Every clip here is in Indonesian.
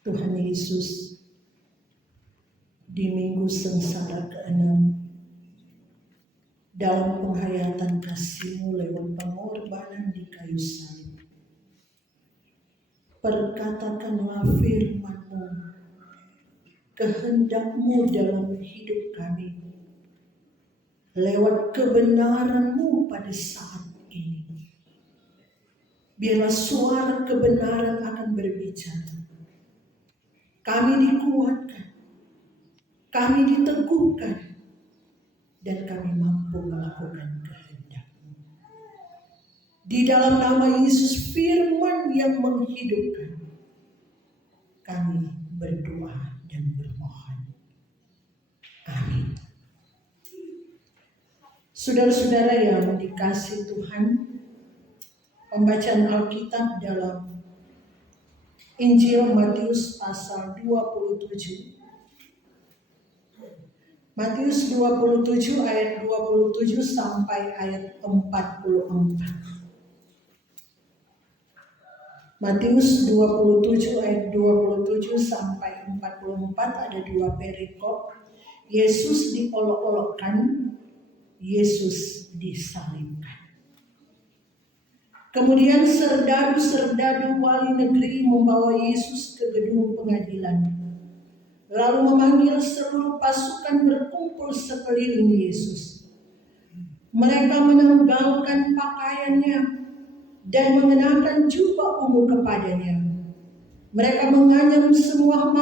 Tuhan Yesus di minggu sengsara ke-6 dalam penghayatan kasih-Mu lewat pengorbanan di kayu salib. Perkatakanlah firman-Mu, kehendak-Mu dalam hidup kami, lewat kebenaran-Mu pada saat ini. Biarlah suara kebenaran akan berbicara. Kami dikuatkan, kami diteguhkan, dan kami mampu melakukan kehendak-Mu. Di dalam nama Yesus, firman yang menghidupkan, kami berdoa dan bermohon. Amin. Saudara-saudara yang dikasihi Tuhan, pembacaan Alkitab dalam Injil Matius pasal 27. Matius 27 ayat 27 sampai ayat 44. Matius 27 ayat 27 sampai 44 ada dua perikop. Yesus diolok-olokkan, Yesus disalibkan. Kemudian serdadu-serdadu wali negeri membawa Yesus ke gedung pengadilan, lalu memanggil seluruh pasukan berkumpul sekeliling Yesus. Mereka menanggalkan pakaiannya dan mengenakan jubah ungu kepadanya. Mereka menganyam sebuah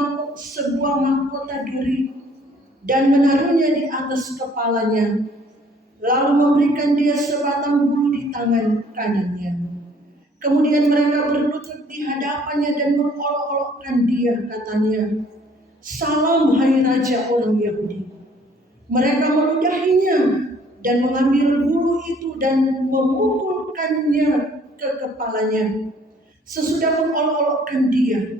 mahkota duri dan menaruhnya di atas kepalanya, lalu memberikan dia sebatang bulu di tangan kanannya. Kemudian mereka berlutut di hadapannya dan mengolok-olokkan dia, katanya, "Salam hai Raja orang Yahudi." Mereka meludahinya dan mengambil bulu itu dan memukulkannya ke kepalanya. Sesudah mengolok-olokkan dia,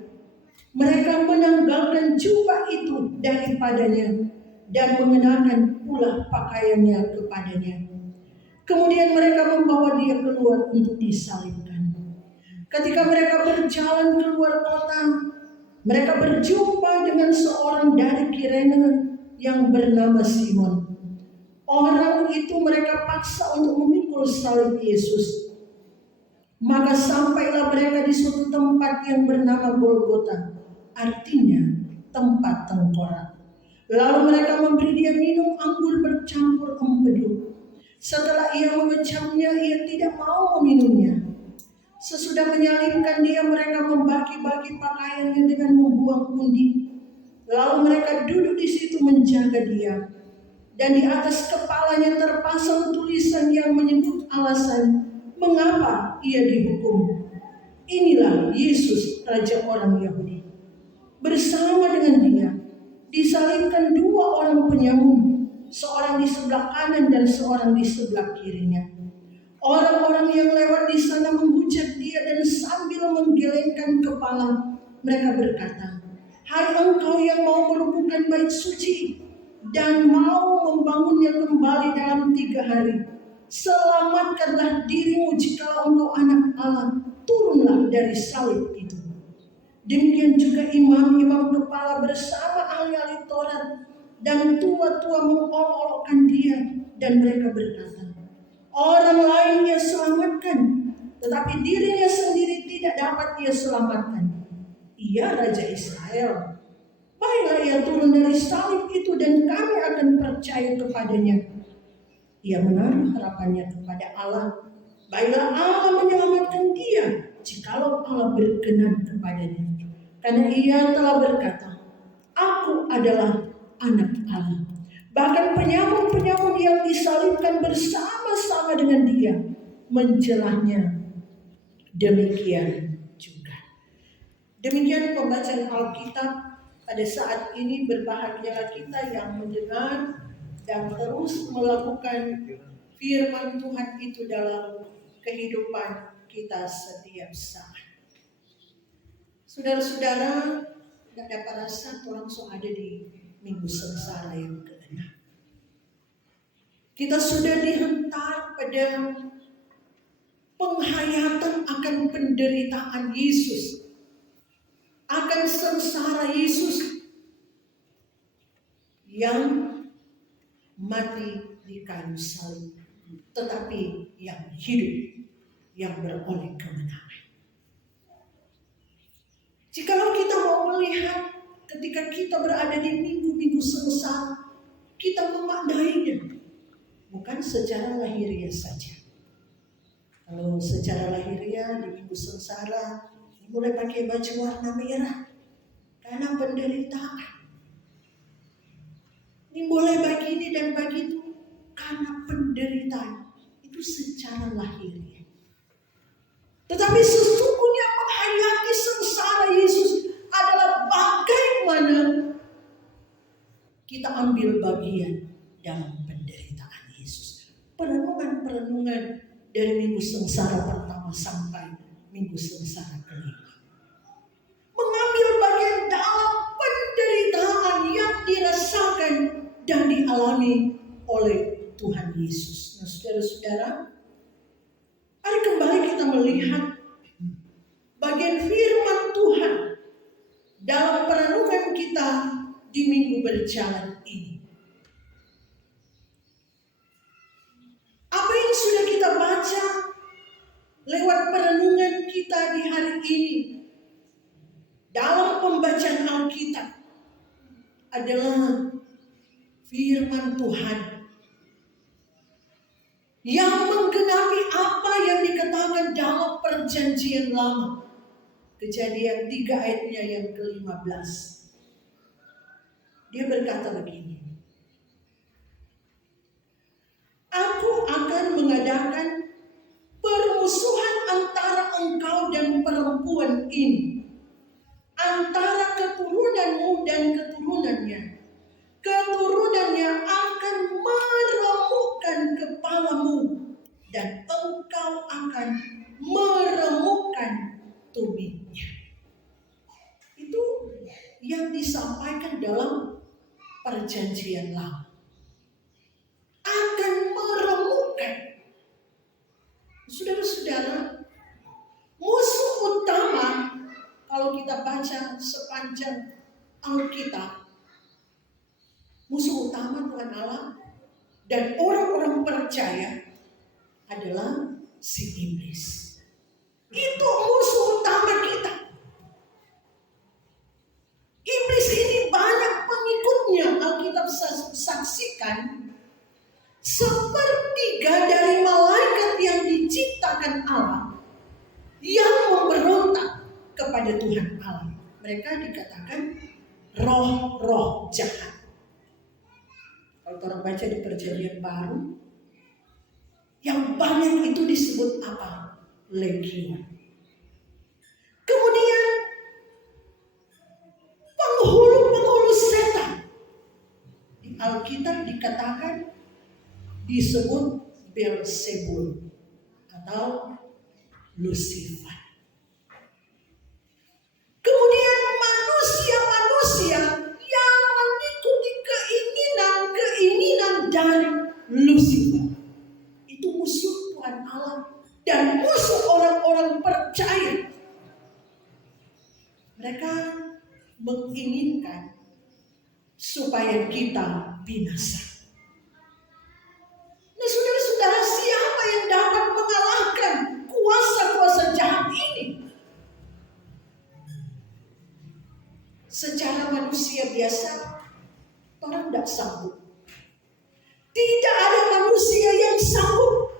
mereka menanggalkan jubah itu daripadanya dan mengenakan pula pakaiannya kepadanya. Kemudian mereka membawa dia keluar untuk disalibkan. Ketika mereka berjalan keluar kota, mereka berjumpa dengan seorang dari Kirene yang bernama Simon. Orang itu mereka paksa untuk memikul salib Yesus. Maka sampailah mereka di suatu tempat yang bernama Golgota, artinya tempat tengkorak. Lalu mereka memberi dia minum anggur bercampur empedu. Setelah ia mengecamnya, ia tidak mau meminumnya. Sesudah menyalibkan dia, mereka membagi-bagi pakaiannya dengan membuang pundi. Lalu mereka duduk di situ menjaga dia. Dan di atas kepalanya terpasang tulisan yang menyebut alasan mengapa ia dihukum. Inilah Yesus, Raja orang Yahudi. Bersama dengan dia disalibkan dua orang penyambung, seorang di sebelah kanan dan seorang di sebelah kirinya. Orang-orang yang lewat di sana menghujat dia dan sambil menggelengkan kepala, mereka berkata, "Hai engkau yang mau merubuhkan bait suci dan mau membangunnya kembali dalam 3 hari, selamatkanlah dirimu jikalau engkau anak Allah, turunlah dari salib itu." Demikian juga imam-imam kepala bersama ahli-ahli Taurat dan tua-tua mengolok-olokkan dia, dan mereka berkata, "Orang lain ia selamatkan, tetapi dirinya sendiri tidak dapat ia selamatkan. Ia Raja Israel. Baiklah ia turun dari salib itu dan kami akan percaya kepadanya." Ia menaruh harapannya kepada Allah. Baiklah Allah menyelamatkan dia jikalau Allah berkenan kepadanya. Karena ia telah berkata, "Aku adalah anak Allah." Bahkan penyambung-penyambung yang disalibkan bersama-sama dengan dia mencelahnya demikian juga. Demikian pembacaan Alkitab pada saat ini. Berbahagialah kita yang mendengar dan terus melakukan firman Tuhan itu dalam kehidupan kita setiap saat. Saudara-saudara, tidak dapat rasa langsung ada di minggu sengsara yang ke-6. Kita sudah dihentak pada penghayatan akan penderitaan Yesus, akan akan sengsara Yesus yang mati di kayu salib, tetapi yang hidup, yang beroleh kemenangan. Jikalau kita mau melihat ketika kita berada di minggu-minggu sengsara, kita memaknainya bukan secara lahiriah saja. Kalau secara lahiriah di minggu sengsara mulai pakai baju warna merah karena penderitaan. Ini boleh begini dan begitu karena penderitaan. Itu secara lahiriah. Tetapi sesungguhnya menghayati sengsara Yesus adalah bagaimana kita ambil bagian dalam penderitaan Yesus. Perenungan-perenungan dari minggu sengsara pertama sampai minggu sengsara kelima. Mengambil bagian dalam penderitaan yang dirasakan dan dialami oleh Tuhan Yesus. Nah, saudara-saudara, mari kembali kita melihat bagian firman Tuhan dalam perenungan kita di minggu berjalan ini. Apa yang sudah kita baca lewat perenungan kita di hari ini dalam pembacaan Alkitab adalah firman Tuhan yang menggenapi apa yang dikatakan dalam perjanjian lama. Kejadian 3 ayatnya yang ke-15. Dia berkata begini. Aku akan mengadakan permusuhan antara engkau dan perempuan ini, antara keturunanmu dan keturunannya. Keturunannya akan meremukkan kepalamu dan engkau akan meremukkan tumitnya. Itu yang disampaikan dalam perjanjian lama. Akan meremukkan. Saudara-saudara, musuh utama kalau kita baca sepanjang Alkitab, musuh utama Tuhan Allah dan orang-orang percaya adalah si iblis. Itu musuh utama kita. Iblis ini banyak pengikutnya. Alkitab saksikan sepertiga dari malaikat yang diciptakan Allah yang memberontak kepada Tuhan Allah. Mereka dikatakan roh-roh jahat. Kalau orang baca di perjanjian baru, yang banyak itu disebut apa? Legion. Kemudian penghulu-penghulu setan di Alkitab dikatakan disebut Beelzebul atau Lucifer. Kemudian manusia-manusia yang mengikuti keinginan dari Lucifer. Itu musuh Tuhan Allah dan musuh orang-orang percaya. Mereka menginginkan supaya kita binasa. Nah, saudara-saudara, siapa yang dapat mengalahkan kuasa-kuasa jahat ini? Secara manusia biasa, orang tidak sanggup. Tidak ada manusia yang sanggup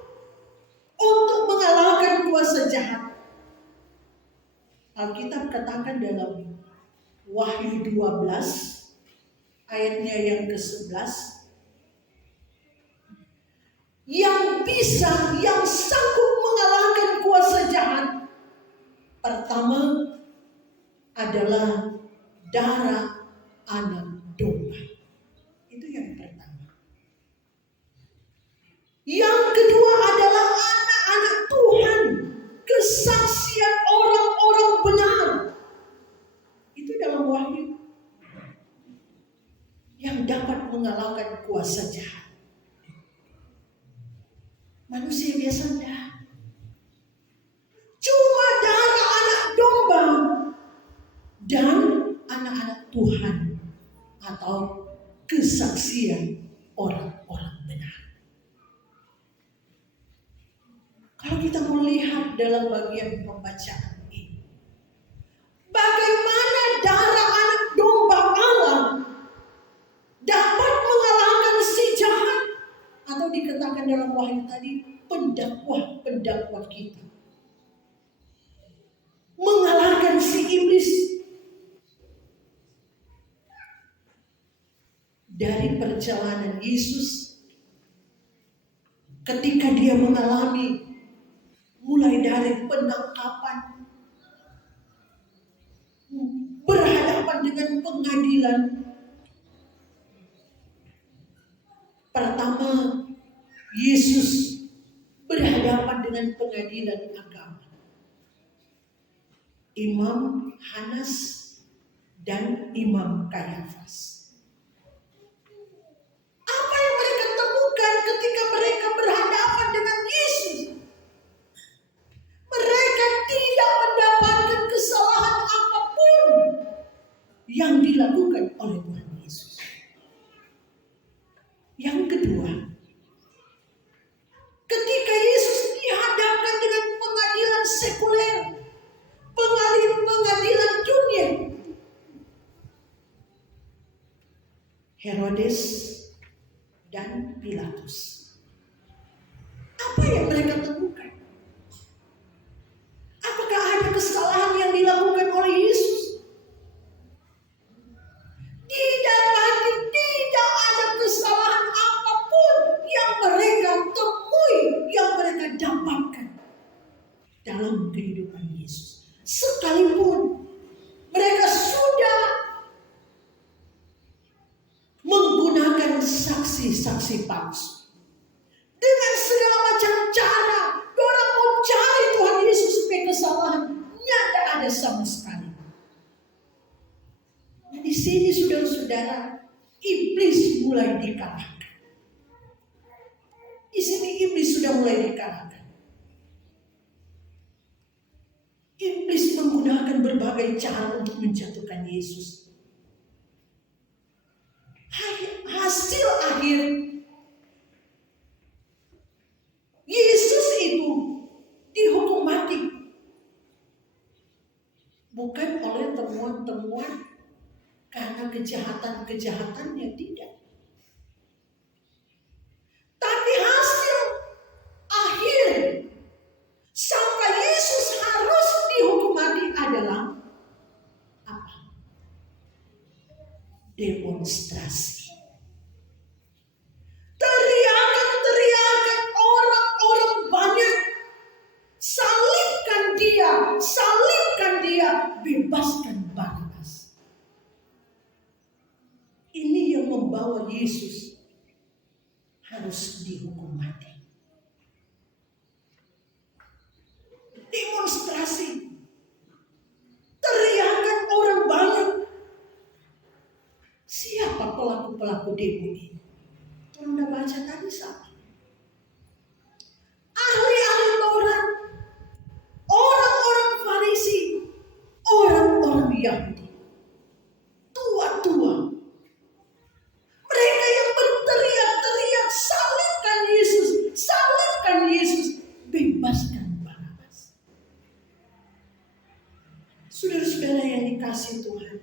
untuk mengalahkan kuasa jahat. Alkitab katakan dalam Wahyu 12 ayatnya yang ke-11, yang bisa, yang sanggup mengalahkan kuasa jahat, pertama adalah darah anak domba. Itu yang pertama. Yang kedua adalah anak-anak Tuhan, kesaksian orang-orang benar. Itu dalam Wahyu. Yang dapat mengalahkan kuasa jahat. Manusia biasa enggak. Cuma darah anak domba dan Tuhan atau kesaksian orang-orang benar. Kalau kita melihat dalam bagian pembacaan ini, bagaimana darah anak domba Allah dapat mengalahkan si jahat, atau dikatakan dalam Wahyu tadi, pendakwa kita, mengalahkan si iblis. Dari perjalanan Yesus ketika dia mengalami mulai dari penangkapan, berhadapan dengan pengadilan. Pertama, Yesus berhadapan dengan pengadilan agama. Imam Hanas dan Imam Kayafas. Apa yang mereka temukan ketika mereka berhadapan dengan Yesus? Mereka tidak mendapatkan kesalahan apapun yang dilakukan oleh Tuhan Yesus. Yang kedua, ketika Yesus dihadapkan dengan pengadilan sekuler, pengadilan dunia, Herodes dan Pilatus, apa yang mereka temukan? Apakah ada kesalahan yang dilakukan oleh Yesus? Tidak ada kesalahan apapun yang mereka temui, yang mereka dapatkan dalam kehidupan Yesus. Sekalipun mereka sudah menggunakan saksi-saksi palsu, dengan segala macam cara, orang mau cari Tuhan Yesus supaya kesalahannya tidak ada sama sekali. Nah, di sini saudara-saudara, iblis mulai dikalahkan. Di sini iblis sudah mulai dikalahkan. Iblis menggunakan berbagai cara untuk menjatuhkan Yesus. Hasil akhir, Yesus itu dihukum mati. Bukan oleh temuan-temuan karena kejahatan-kejahatannya, tidak. Tapi hasil akhir sampai Yesus harus dihukum mati adalah apa? Demonstrasi. Teriakan orang-orang banyak. Salibkan dia, bebaskan Barnabas. Ini yang membawa Yesus harus dihukum mati. Demonstrasi. Teriakan orang banyak. Siapa pelaku-pelaku demo ini? Orang udah baca tadi siapa? Ahli-ahli Taurat, orang-orang Farisi, orang-orang Yahudi, tua-tua. Mereka yang berteriak-teriak, salibkan Yesus, bebaskan Barnabas. Saudara-saudara yang dikasihi Tuhan,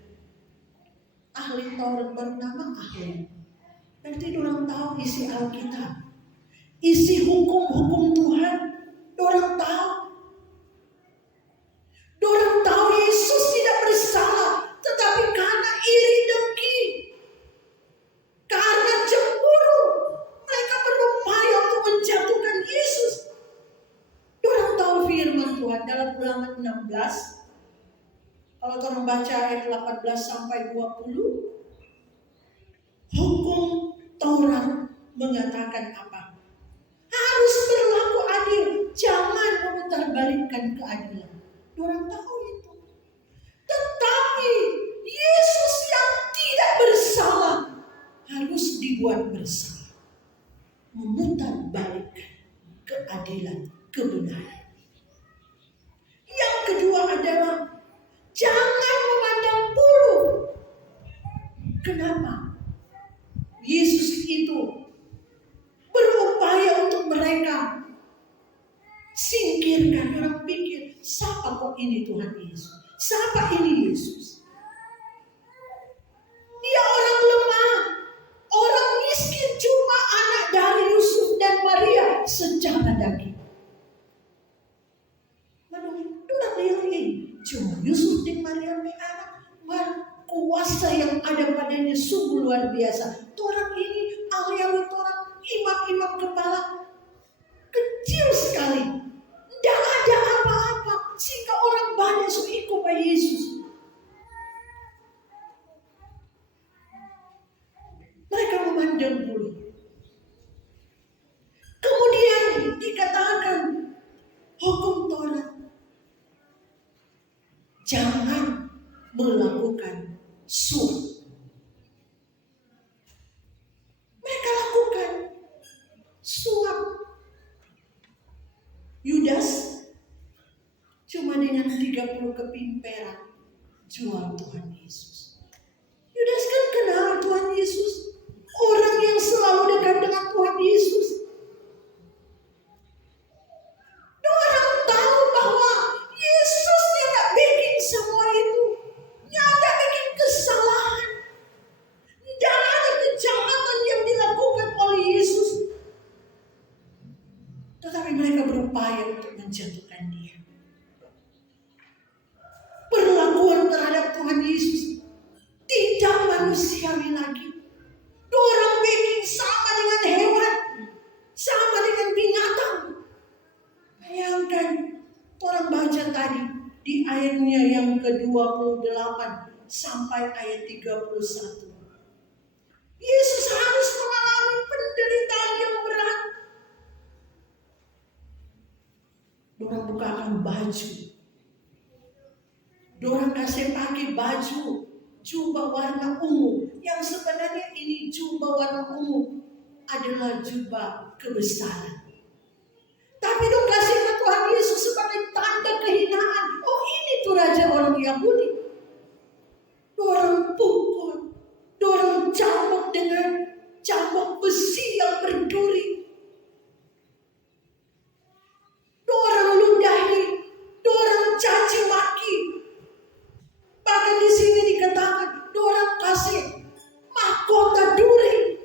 ahli Taurat bernama ahli. Berarti orang tahu isi Alkitab, isi hukum-hukum Tuhan. Orang tahu. Orang tahu Yesus tidak bersalah, tetapi karena iri dengki, karena cemburu, mereka berupaya untuk menjatuhkan Yesus. Orang tahu firman Tuhan dalam Ulangan 16. Kalau orang baca ayat 18 sampai 20, hukum Taurat mengatakan apa? Harus berlaku adil, jangan memutarbalikkan keadilan. Orang tahu itu. Tetapi Yesus yang tidak bersalah harus dibuat bersalah, memutarbalikkan keadilan, kebenaran. Yang kedua adalah jangan memandang bulu. Kenapa? Yesus itu berupaya untuk mereka singkirkan. Orang pikir, siapa kok ini Tuhan Yesus? Siapa ini Yesus? Dia orang lemah, orang miskin, cuma anak dari Yusuf dan Maria secara daging. Lalu orang lihat ini, cuma Yusuf dan Maria anak, kuasa yang ada padanya sungguh luar biasa. Orang ini ahli orang imam-imam kepala kecil sekali, tidak ada apa-apa sehingga orang banyak ikut pada Yesus. Mereka memandang bulu. Kemudian dikatakan hukum Taurat, jangan melakukan suap. Mereka lakukan suap. Yudas cuma dengan 30 keping perak jual Tuhan Yesus. Yudas kan kenal Tuhan Yesus, orang yang selalu dekat dengan Tuhan Yesus. Orang tahu bahwa Yesus yang tak bikin semua itu, yang tak bikin kesalahan, dan ada kejahatan yang dilakukan oleh Yesus. Tetapi mereka berupaya untuk menjatuhkan dia. Perlakuan terhadap Tuhan Yesus tidak manusiawi lagi. Orang bikin sama dengan hewan, sama dengan binatang. Bayangkan, orang baca tadi di ayatnya yang ke-28 sampai ayat 31. Yesus harus mengalami penderitaan yang berat. Orang bukakan baju. Orang kasih pakai baju jubah warna ungu, yang sebenarnya ini jubah warna ungu adalah jubah kebesaran. Tapi dong kasih ke Tuhan Yesus sebagai tanda kehinaan. Oh, ini tuh raja orang Yahudi. Orang pukul, orang cambuk dengan cambuk besi yang berduri. Orang ludahi, orang caci maki. Bahkan di sini dikatakan, orang kasih mahkota duri.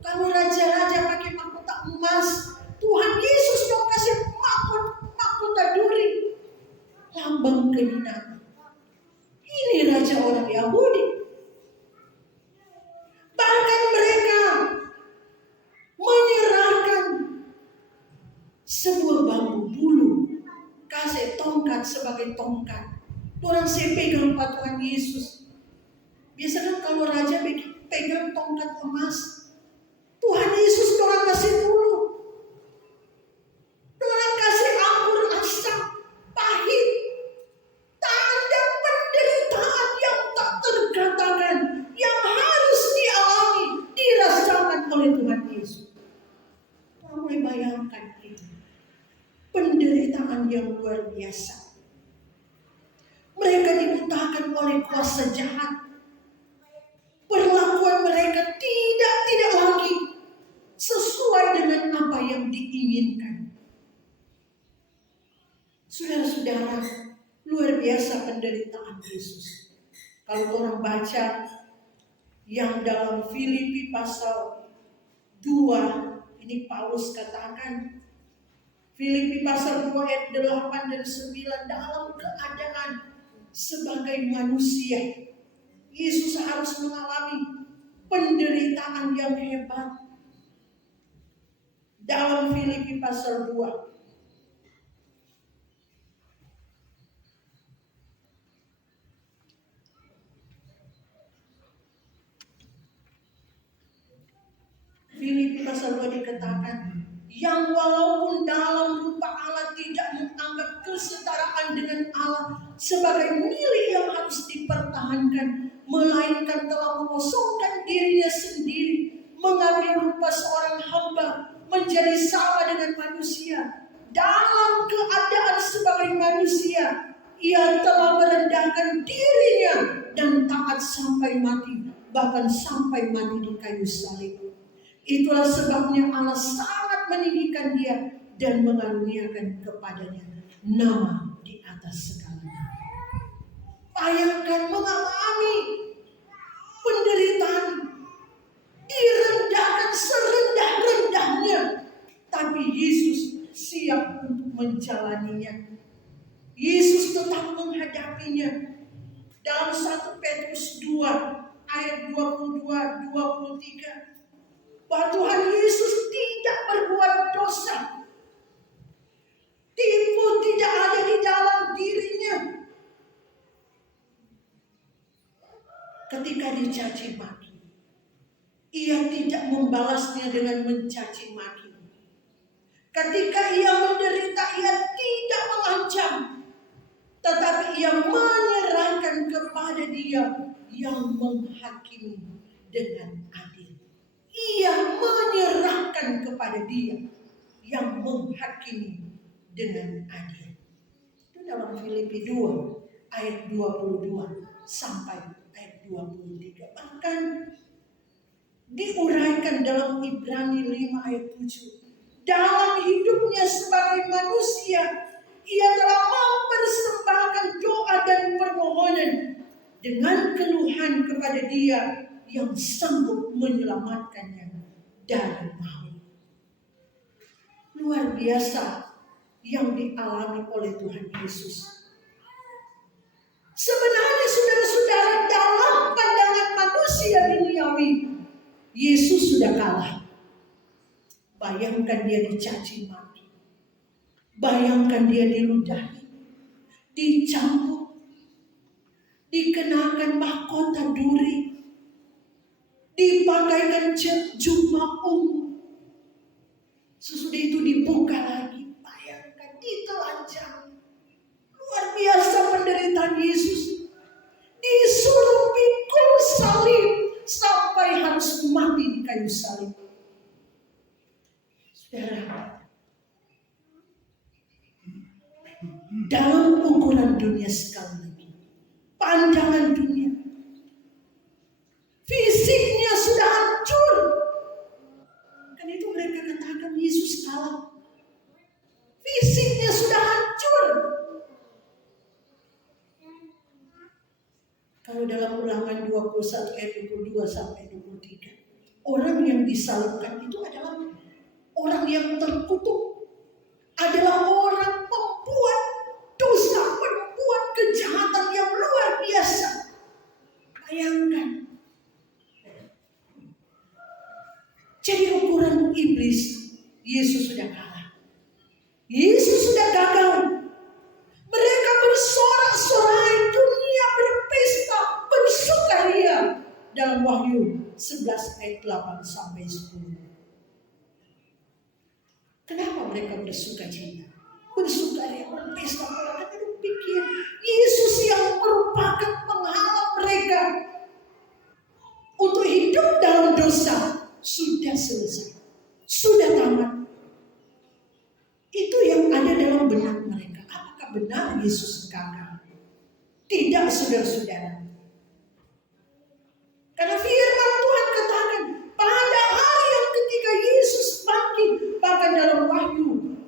Kalau raja-raja pakai mahkota emas, Tuhan Yesus dong kasih mahkota duri, lambang kehinaan. Ini raja orang Yahudi. Bahkan mereka menyerahkan sebuah bambu bulu, kasih tongkat sebagai tongkat. Orang saya pegang Tuhan Yesus. Biasanya kalau raja pegang tongkat emas, Tuhan Yesus orang kasih bulu. Orang kasih anggur asam, pahit. Tanda penderitaan yang tak terkatakan, yang harus dialami, dirasakan oleh Tuhan Yesus. Orang mulai bayangkan itu. Penderitaan yang luar biasa. Mereka dibutakan oleh kuasa jahat. Perlakuan mereka tidak lagi sesuai dengan apa yang diinginkan. Saudara-saudara, luar biasa penderitaan Yesus. Kalau orang baca yang dalam Filipi pasal 2, ini Paulus katakan, Filipi pasal 2 ayat 8 dan 9, dalam keadaan sebagai manusia, Yesus harus mengalami penderitaan yang hebat. Dalam Filipi pasal 2. Filipi pasal 2 dikatakan, yang walaupun dalam rupa Allah tidak menganggap kesetaraan dengan Allah sebagai milik yang harus dipertahankan, melainkan telah mengosongkan dirinya sendiri, mengambil rupa seorang hamba, menjadi sama dengan manusia. Dalam keadaan sebagai manusia, Ia telah merendahkan dirinya dan taat sampai mati, bahkan sampai mati di kayu salib. Itulah sebabnya Allah sangat meninggikan dia dan mengaruniakan kepadanya nama di atas segalanya. Bayangkan mengalami penderitaan, direndahkan serendah-rendahnya, tapi Yesus siap untuk menjalaninya. Yesus tetap menghadapinya. Dalam 1 Petrus 2 ayat 22-23, bahwa Tuhan Yesus tidak berbuat dosa, tipu tidak ada di dalam dirinya. Ketika dicaci maki, ia tidak membalasnya dengan mencaci maki. Ketika ia menderita, ia tidak mengancam, tetapi ia menyerahkan kepada Dia yang menghakimi dengan adil. Ia menyerahkan kepada Dia yang menghakimi dengan adil. Itu dalam Filipi 2 ayat 22 sampai ayat 23. Bahkan diuraikan dalam Ibrani 5 ayat 7. Dalam hidupnya sebagai manusia, ia telah mempersembahkan doa dan permohonan dengan keluhan kepada Dia yang sanggup menyelamatkannya dari maut. Luar biasa yang dialami oleh Tuhan Yesus. Sebenarnya saudara-saudara, dalam pandangan manusia duniawi, Yesus sudah kalah. Bayangkan dia dicaci maki, bayangkan dia diludahi, dicambuk, dikenakan mahkota duri, dipakaikan jubah ungu. Sesudah itu dibuka lagi, bayangkan ditelanjangi. Luar biasa penderitaan Yesus. Disuruh pikul salib sampai harus mati di kayu salib. Saudara, dalam ukuran dunia sekali lagi, pandangan dunia, fisiknya sudah hancur. Kan itu mereka katakan Yesus kalah. Fisiknya sudah hancur. Kalau dalam Ulangan 21 ayat 22 sampai 23, orang yang disalibkan itu adalah orang yang terkutuk, adalah orang pembuat dosa, pembuat kejahatan yang luar biasa. Bayangkan. Jadi ukuran iblis, Yesus sudah kalah. Yesus sudah gagal. Mereka bersorak-sorai, dunia berpesta, bersukaria. Dalam Wahyu 11 ayat 8 sampai 10. Kenapa mereka bersukacita? Bersukaria, berpesta, mereka berpikir Yesus yang merupakan penghalang mereka untuk hidup dalam dosa sudah selesai, sudah tamat. Itu yang ada dalam benak mereka. Apakah benar Yesus gagal? Tidak, saudara-saudara. Karena firman Tuhan katakan pada hari yang ketika Yesus bangkit, bahkan dalam Wahyu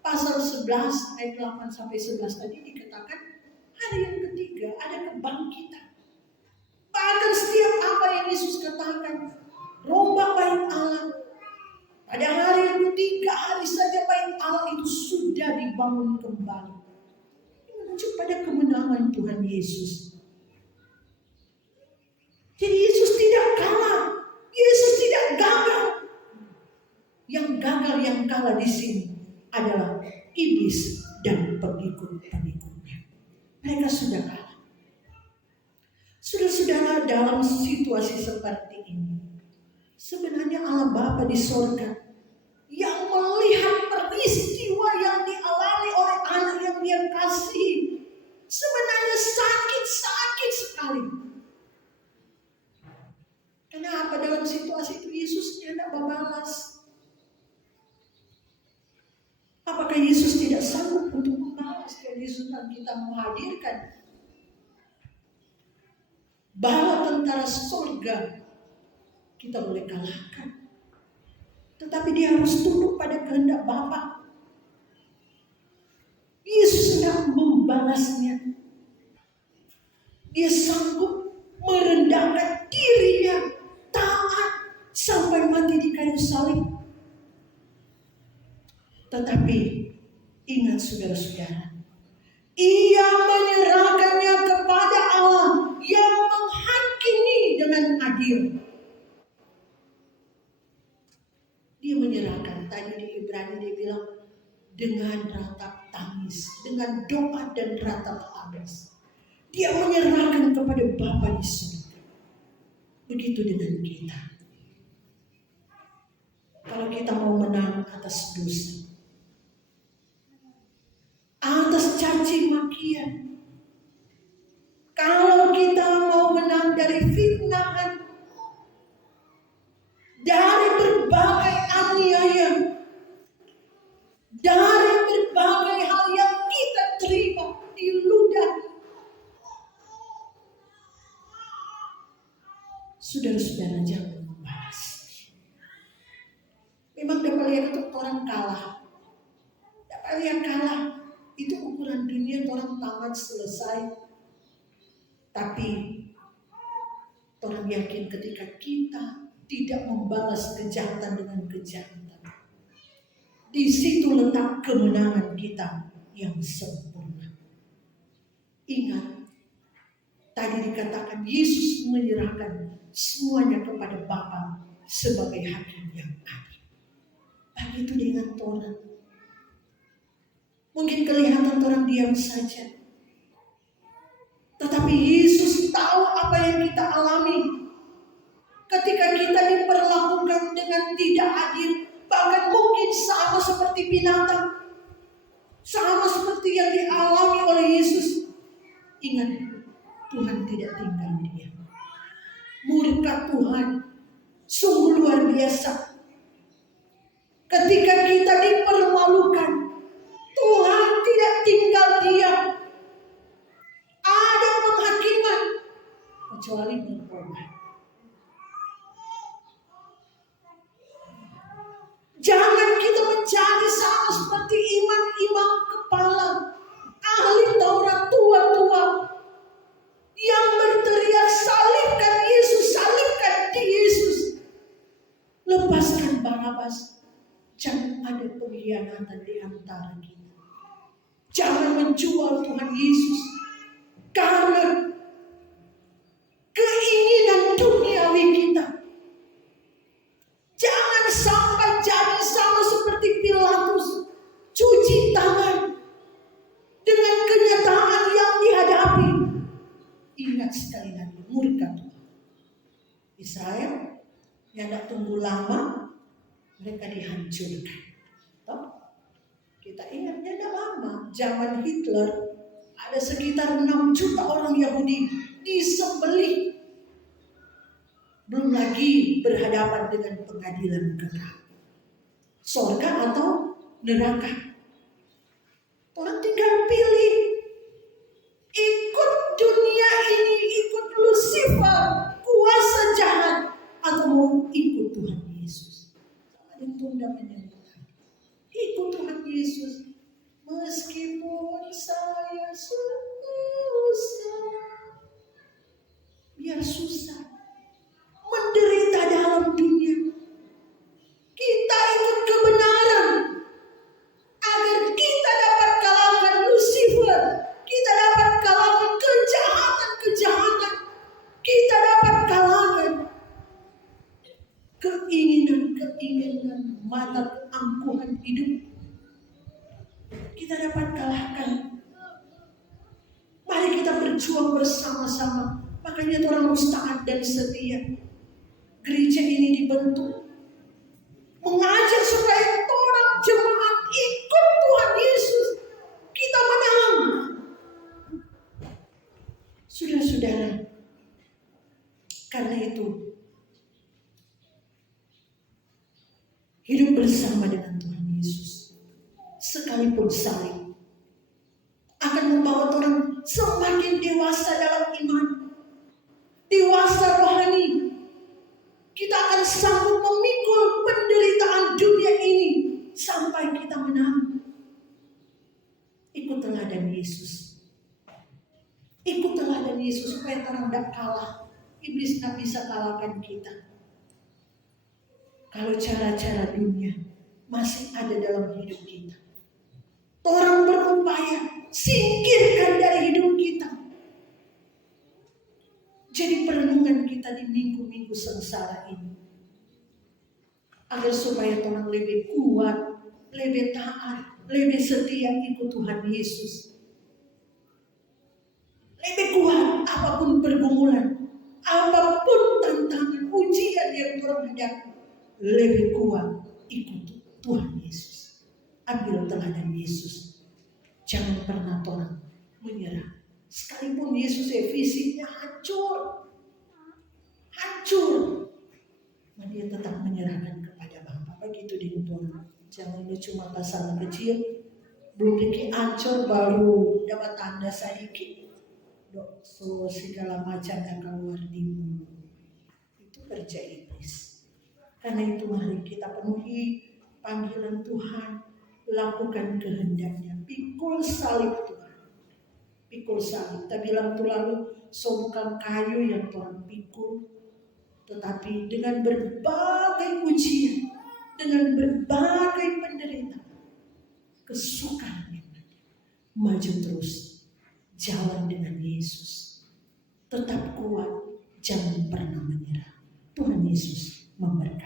pasal 11 ayat 8 sampai 11 tadi dikatakan hari yang ketiga ada kebangkitan. Bahkan setiap apa yang Yesus katakan, rombak bait Allah, pada hari yang ketiga hari saja bait Allah itu sudah dibangun kembali. Menunjuk pada kemenangan Tuhan Yesus. Jadi Yesus tidak kalah, Yesus tidak gagal. Yang gagal, yang kalah di sini adalah iblis dan pengikut-pengikutnya. Mereka sudah kalah. Saudara-saudara, dalam situasi seperti ini, sebenarnya Allah Bapa di sorga yang melihat peristiwa yang dialami oleh anak yang Dia kasih, sebenarnya sakit sekali. Kenapa dalam situasi itu Yesus tidak membalas? Apakah Yesus tidak sanggup untuk membalas? Dan Yesus Tuhan kita menghadirkan bala tentara surga, kita boleh kalahkan. Tetapi dia harus tunduk pada kehendak Bapa. Yesus sedang membalasnya. Dia sanggup merendahkan dirinya, taat sampai mati di kayu salib. Tetapi ingat saudara-saudara, ia menyerahkannya kepada Allah yang menghakimi dengan adil. Dia menyerahkan, tadi di Ibrani dia bilang, dengan ratap tangis, dengan doa dan ratap tangis. Dia menyerahkan kepada Bapa di surga. Begitu dengan kita. Kalau kita mau menang atas dosa, atas caci makian, kalau kita mau menang dari fitnahan, dari berbagai aniaya, dari berbagai hal yang kita terima di ludah, saudara-saudara jangan membalas. Memang dapat lihat itu orang kalah, dapat lihat kalah. Itu ukuran dunia, orang tamat selesai. Tapi orang yakin ketika kita tidak membalas kejahatan dengan kejahatan, di situ letak kemenangan kita yang sempurna. Ingat, tadi dikatakan Yesus menyerahkan semuanya kepada Bapa sebagai hakim yang adil. Begitu dengan orang. Mungkin kelihatan orang diam saja, tetapi Yesus tahu apa yang kita alami ketika kita diperlakukan dengan tidak adil, bahkan mungkin sama seperti binatang, sama seperti yang dialami oleh Yesus. Ingat, Tuhan tidak tinggal diam. Murka Tuhan sungguh luar biasa. Ketika kita dipermalukan, Tuhan tidak tinggal diam. Ada penghakiman kecuali berkorban. Jangan kita menjadi sama seperti imam-imam kepala, ahli Taurat tua-tua yang berteriak, salibkan Yesus, salibkan di Yesus. Lepaskan Barabas. Jangan ada pengkhianatan di antara kita. Jangan menjual Tuhan Yesus karena keinginan duniawi kita. Jangan sampai jadi sama seperti Pilatus, cuci tangan dengan kenyataan yang dihadapi. Ingat sekali lagi, murka Tuhan. Israel yang tidak tunggu lama, mereka dihancurkan. Kita ingatnya tidak lama, zaman Hitler ada sekitar 6 juta orang Yahudi disembelih. Belum lagi berhadapan dengan pengadilan kekal, surga atau neraka. Orang tinggal pilih, ikut dunia ini, ikut Lucifer, kuasa jahat, atau mau ikut Tuhan Yesus. Jangan tunda menyangka. Ikut Tuhan Yesus, meskipun saya susah. Biar susah, menderita dalam dunia, kita ikut kebenaran agar kita dapat kalahkan Lucifer, kita dapat kalahkan kejahatan, kita dapat kalahkan keinginan mata keangkuhan hidup. Kita dapat kalahkan. Mari kita berjuang bersama-sama. Makanya orang harus taat dan setia. Gereja ini dibentuk mengajak supaya orang jemaat ikut Tuhan Yesus. Kita menang. Saudara-saudara, karena itu hidup bersama dengan Tuhan Yesus, sekalipun salib, akan membawa semakin dewasa dalam iman, dewasa rohani, kita akan sanggup memikul penderitaan dunia ini sampai kita menang. Ikut teladan Yesus. Ikut teladan Yesus supaya terang tidak kalah. Iblis tidak bisa kalahkan kita. Kalau cara-cara dunia masih ada dalam hidup kita, orang berupaya singkirkan dari hidup kita. Jadi perenungan kita di minggu-minggu sengsara ini, agar supaya orang lebih kuat, lebih taat, lebih setia ikut Tuhan Yesus. Lebih kuat apapun pergumulan, apapun tantangan, ujian yang orang hadapi, lebih kuat ikut Tuhan Yesus. Ambil teladan Yesus. Jangan pernah orang menyerah. Sekalipun Yesus fisiknya hancur, dia tetap menyerahkan kepada Bapa. Begitu di Tuhan. Jangan ini cuma pasal kecil, belum dikit hancur baru dapat tanda sedikit. So segala macam yang keluar di mulut itu kerja iblis. Karena itu mari kita penuhi panggilan Tuhan, lakukan kehendaknya, pikul salib Tuhan, pikul salib. Kita bilang itu lalu, so bukan kayu yang Tuhan pikul, tetapi dengan berbagai ujian, dengan berbagai penderitaan, kesukaan maju terus, jalan dengan Yesus, tetap kuat, jangan pernah menyerah. Tuhan Yesus memberkati.